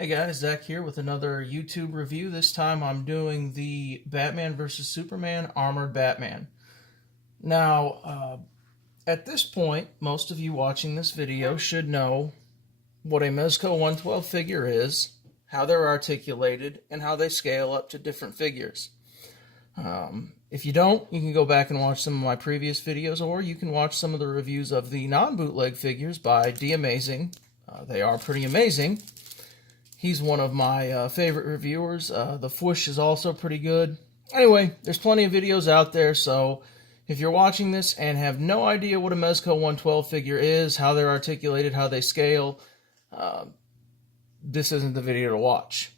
Hey guys, Zach here with another YouTube review. This time I'm doing the Batman vs. Superman Armored Batman. Now, at this point, most of you watching this video should know what a Mezco 112 figure is, how they're articulated, and how they scale up to different figures. If you don't, you can go back and watch some of my previous videos, or you can watch some of the reviews of the non-bootleg figures by D Amazing. They are pretty amazing. He's one of my favorite reviewers. The Fwoosh is also pretty good. Anyway, there's plenty of videos out there, so if you're watching this and have no idea what a Mezco 112 figure is, how they're articulated, how they scale, this isn't the video to watch.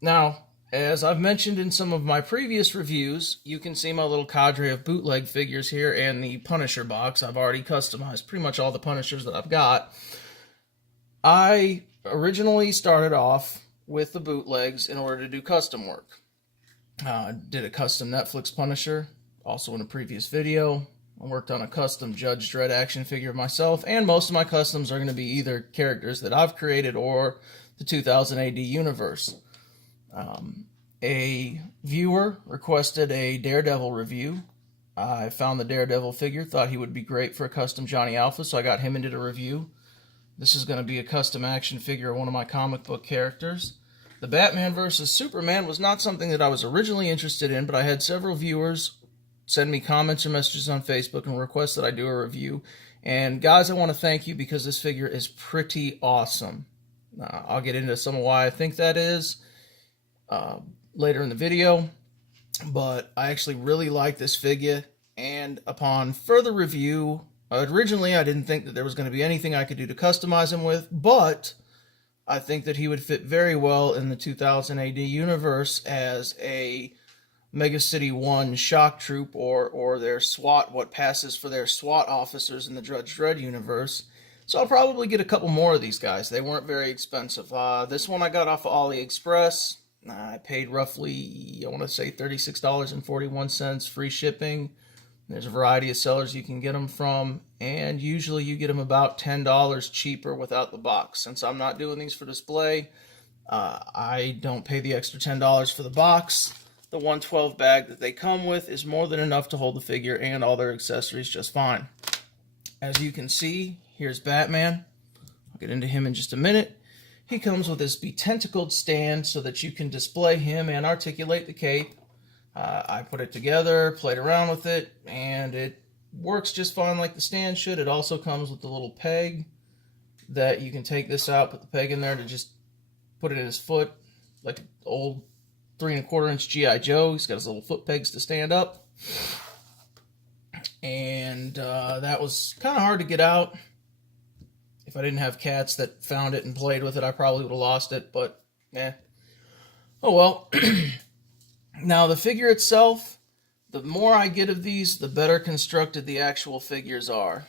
Now, as I've mentioned in some of my previous reviews, you can see my little cadre of bootleg figures here and the Punisher box. I've already customized pretty much all the Punishers that I've got. I originally started off with the bootlegs in order to do custom work. Did a custom Netflix Punisher, also in a previous video. I worked on a custom Judge Dredd action figure myself, and most of my customs are going to be either characters that I've created or the 2000 AD universe. A viewer requested a Daredevil review. I found the Daredevil figure, thought he would be great for a custom Johnny Alpha, so I got him and did a review. This is going to be a custom action figure of one of my comic book characters. The Batman vs. Superman was not something that I was originally interested in, but I had several viewers send me comments or messages on Facebook and request that I do a review. And guys, I want to thank you because this figure is pretty awesome. I'll get into some of why I think that is later in the video, but I actually really like this figure, and upon further review, originally, I didn't think that there was going to be anything I could do to customize him with, but I think that he would fit very well in the 2000 AD universe as a Mega City 1 shock troop or their SWAT, what passes for their SWAT officers in the Judge Dredd universe. So I'll probably get a couple more of these guys. They weren't very expensive. This one I got off of AliExpress. I paid roughly, I want to say $36.41, free shipping. There's a variety of sellers you can get them from, and usually you get them about $10 cheaper without the box. Since I'm not doing these for display, I don't pay the extra $10 for the box. The 112 bag that they come with is more than enough to hold the figure and all their accessories just fine. As you can see, here's Batman. I'll get into him in just a minute. He comes with this be-tentacled stand so that you can display him and articulate the cape. I put it together, played around with it, and it works just fine like the stand should. It also comes with a little peg that you can take this out, put the peg in there to just put it in his foot, like an old 3 1/4 inch G.I. Joe. He's got his little foot pegs to stand up. And that was kind of hard to get out. If I didn't have cats that found it and played with it, I probably would have lost it, but oh well. Now, the figure itself, the more I get of these, the better constructed the actual figures are.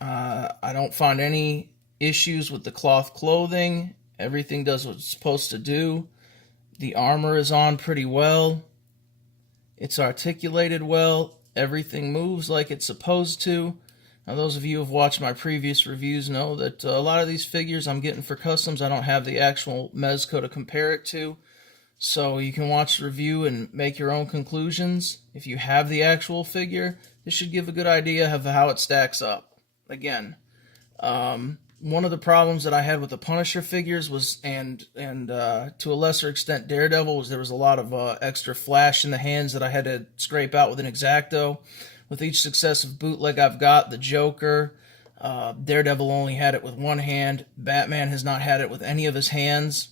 I don't find any issues with the cloth clothing. Everything does what it's supposed to do. The armor is on pretty well. It's articulated well. Everything moves like it's supposed to. Now, those of you who have watched my previous reviews know that a lot of these figures I'm getting for customs, I don't have the actual Mezco to compare it to. So you can watch the review and make your own conclusions. If you have the actual figure, this should give a good idea of how it stacks up. Again, one of the problems that I had with the Punisher figures was, and to a lesser extent Daredevil, was there was a lot of extra flash in the hands that I had to scrape out with an X-Acto. With each successive bootleg I've got, the Joker, Daredevil only had it with one hand. Batman has not had it with any of his hands.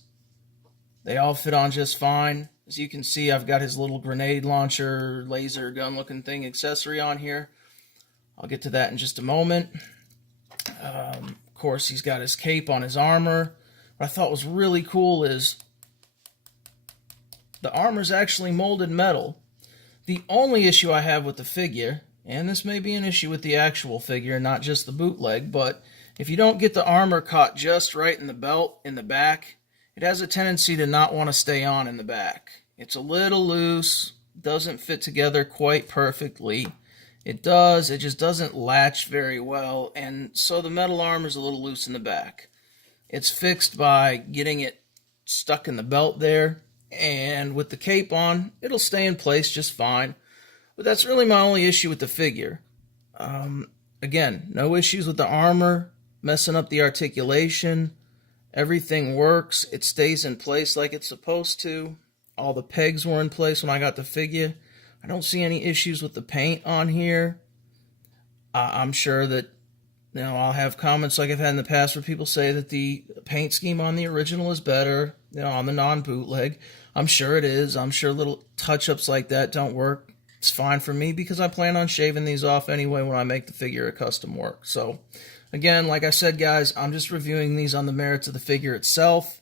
They all fit on just fine. As you can see, I've got his little grenade launcher, laser gun looking thing accessory on here. I'll get to that in just a moment. Of course, he's got his cape on his armor. What I thought was really cool is the armor's actually molded metal. The only issue I have with the figure, and this may be an issue with the actual figure, not just the bootleg, but if you don't get the armor caught just right in the belt, in the back, it has a tendency to not want to stay on in the back. It's a little loose, doesn't fit together quite perfectly. It does, it just doesn't latch very well, and so the metal armor is a little loose in the back. It's fixed by getting it stuck in the belt there. And with the cape on, it'll stay in place just fine. But that's really my only issue with the figure. Again, no issues with the armor, messing up the articulation. Everything works. It stays in place like it's supposed to. All the pegs were in place when I got the figure. I don't see any issues with the paint on here. I'm sure that I'll have comments like I've had in the past where people say that the paint scheme on the original is better, on the non-bootleg. I'm sure it is. I'm sure little touch-ups like that don't work. It's fine for me because I plan on shaving these off anyway when I make the figure a custom work. So, again, like I said, guys, I'm just reviewing these on the merits of the figure itself.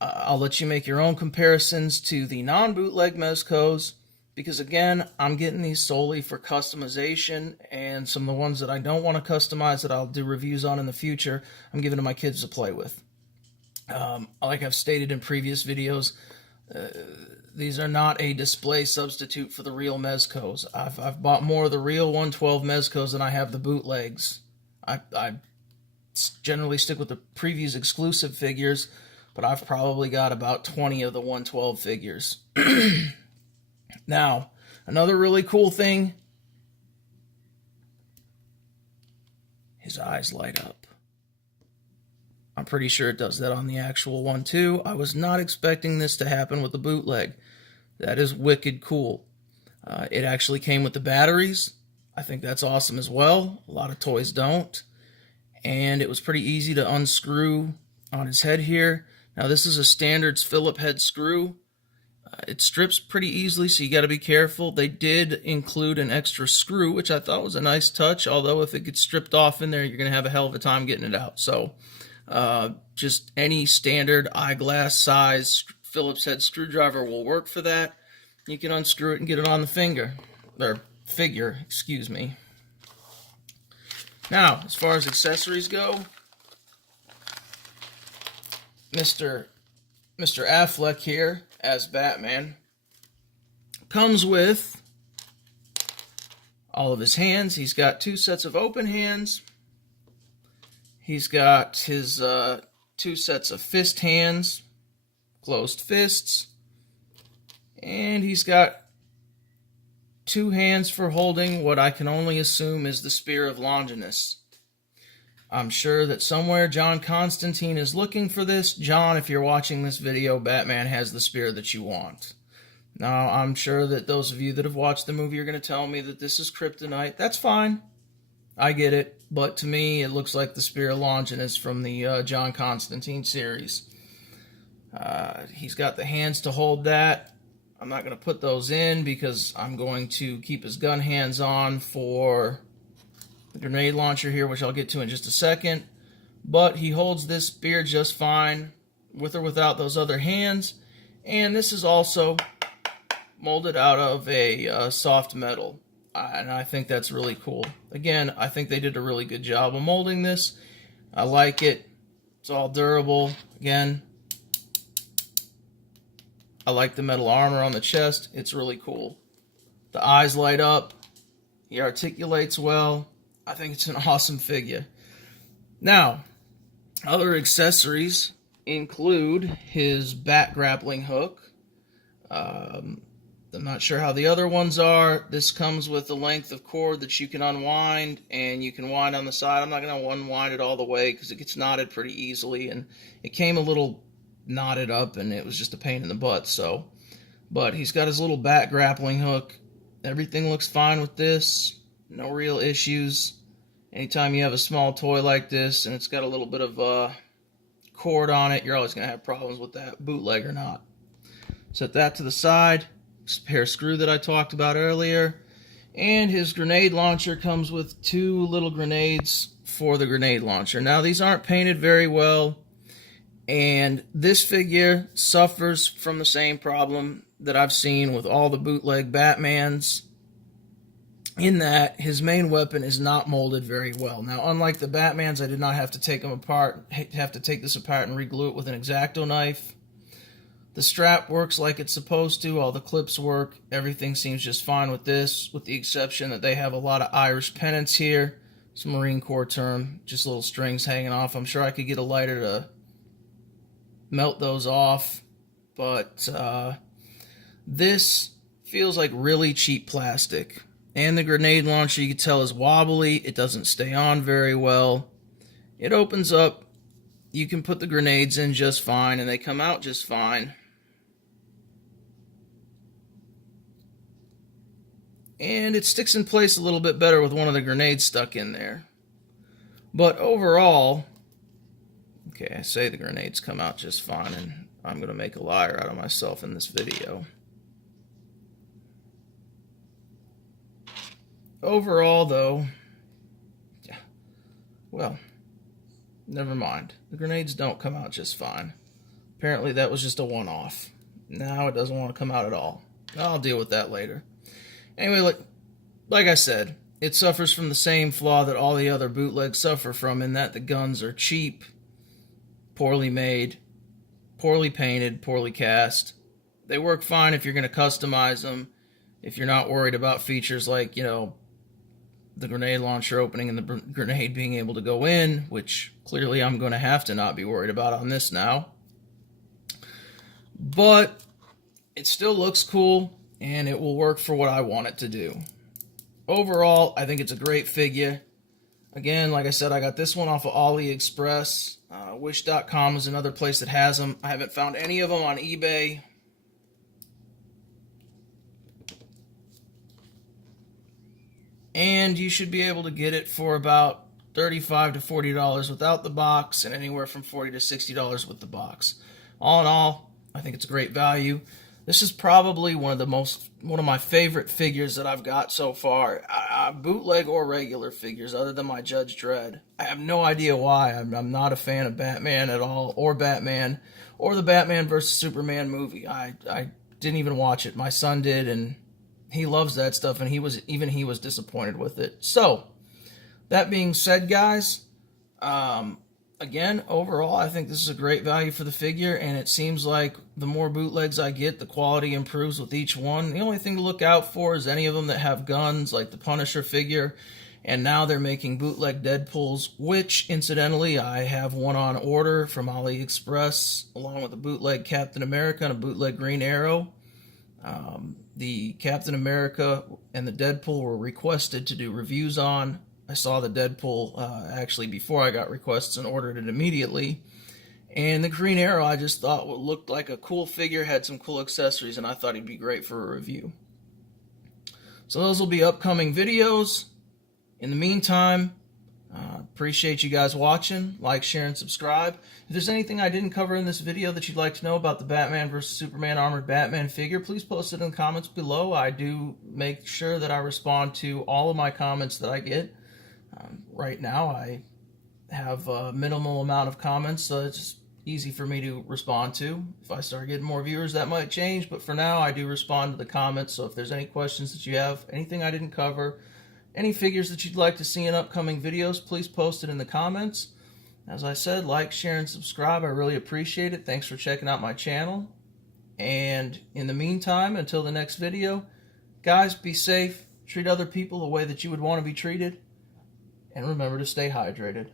I'll let you make your own comparisons to the non-bootleg Mezcos, because, again, I'm getting these solely for customization, and some of the ones that I don't want to customize that I'll do reviews on in the future, I'm giving to my kids to play with. Like I've stated in previous videos, these are not a display substitute for the real Mezcos. I've bought more of the real 112 Mezcos than I have the bootlegs. I generally stick with the previews exclusive figures, but I've probably got about 20 of the 112 figures. Now, another really cool thing, his eyes light up. I'm pretty sure it does that on the actual one too. I was not expecting this to happen with the bootleg. That is wicked cool. It actually came with the batteries. I think that's awesome as well. A lot of toys don't. And it was pretty easy to unscrew on his head here. Now this is a standard Phillips head screw. It strips pretty easily, so you got to be careful. They did include an extra screw, which I thought was a nice touch, although if it gets stripped off in there, you're going to have a hell of a time getting it out. So just any standard eyeglass size Phillips head screwdriver will work for that. You can unscrew it and get it on the figure, excuse me. Now, as far as accessories go, Mr. Affleck here as Batman comes with all of his hands. He's got 2 sets of open hands. He's got his 2 sets of fist hands, closed fists, and he's got 2 hands for holding what I can only assume is the Spear of Longinus. I'm sure that somewhere John Constantine is looking for this. John, if you're watching this video, Batman has the spear that you want. Now, I'm sure that those of you that have watched the movie are going to tell me that this is kryptonite. That's fine. I get it. But to me, it looks like the Spear of Longinus from the John Constantine series. He's got the hands to hold that. I'm not going to put those in because I'm going to keep his gun hands on for the grenade launcher here, which I'll get to in just a second. But he holds this spear just fine with or without those other hands. And this is also molded out of a soft metal. And I think that's really cool. Again, I think they did a really good job of molding this. I like it. It's all durable. Again, I like the metal armor on the chest. It's really cool. The eyes light up. He articulates well. I think it's an awesome figure. Now, other accessories include his bat grappling hook. I'm not sure how the other ones are. This comes with a length of cord that you can unwind, and you can wind on the side. I'm not going to unwind it all the way because it gets knotted pretty easily, and it came a little knotted up, and it was just a pain in the butt. So, but he's got his little bat grappling hook. Everything looks fine with this. No real issues. Anytime you have a small toy like this and it's got a little bit of cord on it, you're always going to have problems with that, bootleg or not. Set that to the side. Spare screw that I talked about earlier. And his grenade launcher comes with 2 little grenades for the grenade launcher. Now, these aren't painted very well, and this figure suffers from the same problem that I've seen with all the bootleg Batmans, in that his main weapon is not molded very well. Now, unlike the Batmans, I did not have to take them apart, have to take this apart and reglue it with an X-Acto knife. The strap works like it's supposed to, all the clips work, everything seems just fine with this, with the exception that they have a lot of Irish pennants here. It's a Marine Corps term, just little strings hanging off. I'm sure I could get a lighter to melt those off. But this feels like really cheap plastic. And the grenade launcher, you can tell, is wobbly. It doesn't stay on very well. It opens up. You can put the grenades in just fine, and they come out just fine. And it sticks in place a little bit better with one of the grenades stuck in there. But overall, okay, I say the grenades come out just fine, and I'm going to make a liar out of myself in this video. Overall, though, yeah, well, never mind. The grenades don't come out just fine. Apparently that was just a one-off. Now it doesn't want to come out at all. I'll deal with that later. Anyway, like I said, it suffers from the same flaw that all the other bootlegs suffer from, in that the guns are cheap, poorly made, poorly painted, poorly cast. They work fine if you're going to customize them, if you're not worried about features like, you know, the grenade launcher opening and the grenade being able to go in, which clearly I'm going to have to not be worried about on this now. But it still looks cool, and it will work for what I want it to do. Overall, I think it's a great figure. Again, like I said, I got this one off of AliExpress. Wish.com is another place that has them. I haven't found any of them on eBay. And you should be able to get it for about $35 to $40 without the box, and anywhere from $40 to $60 with the box. All in all, I think it's a great value. This is probably one of my favorite figures that I've got so far. Bootleg or regular figures, other than my Judge Dredd. I have no idea why. I'm not a fan of Batman at all, or Batman, or the Batman vs. Superman movie. I didn't even watch it. My son did, and he loves that stuff, and he was disappointed with it. So, that being said, guys, again, overall, I think this is a great value for the figure, and it seems like the more bootlegs I get, the quality improves with each one. The only thing to look out for is any of them that have guns, like the Punisher figure, and now they're making bootleg Deadpools, which, incidentally, I have one on order from AliExpress, along with a bootleg Captain America and a bootleg Green Arrow. The Captain America and the Deadpool were requested to do reviews on. I saw the Deadpool actually before I got requests and ordered it immediately. And the Green Arrow I just thought looked like a cool figure, had some cool accessories, and I thought he'd be great for a review. So those will be upcoming videos. In the meantime, appreciate you guys watching. Like, share, and subscribe. If there's anything I didn't cover in this video that you'd like to know about the Batman vs. Superman Armored Batman figure, please post it in the comments below. I do make sure that I respond to all of my comments that I get. Right now, I have a minimal amount of comments, so it's easy for me to respond to. If I start getting more viewers, that might change, but for now, I do respond to the comments. So if there's any questions that you have, anything I didn't cover, any figures that you'd like to see in upcoming videos, please post it in the comments. As I said, like, share, and subscribe. I really appreciate it. Thanks for checking out my channel. And in the meantime, until the next video, guys, be safe. Treat other people the way that you would want to be treated. And remember to stay hydrated.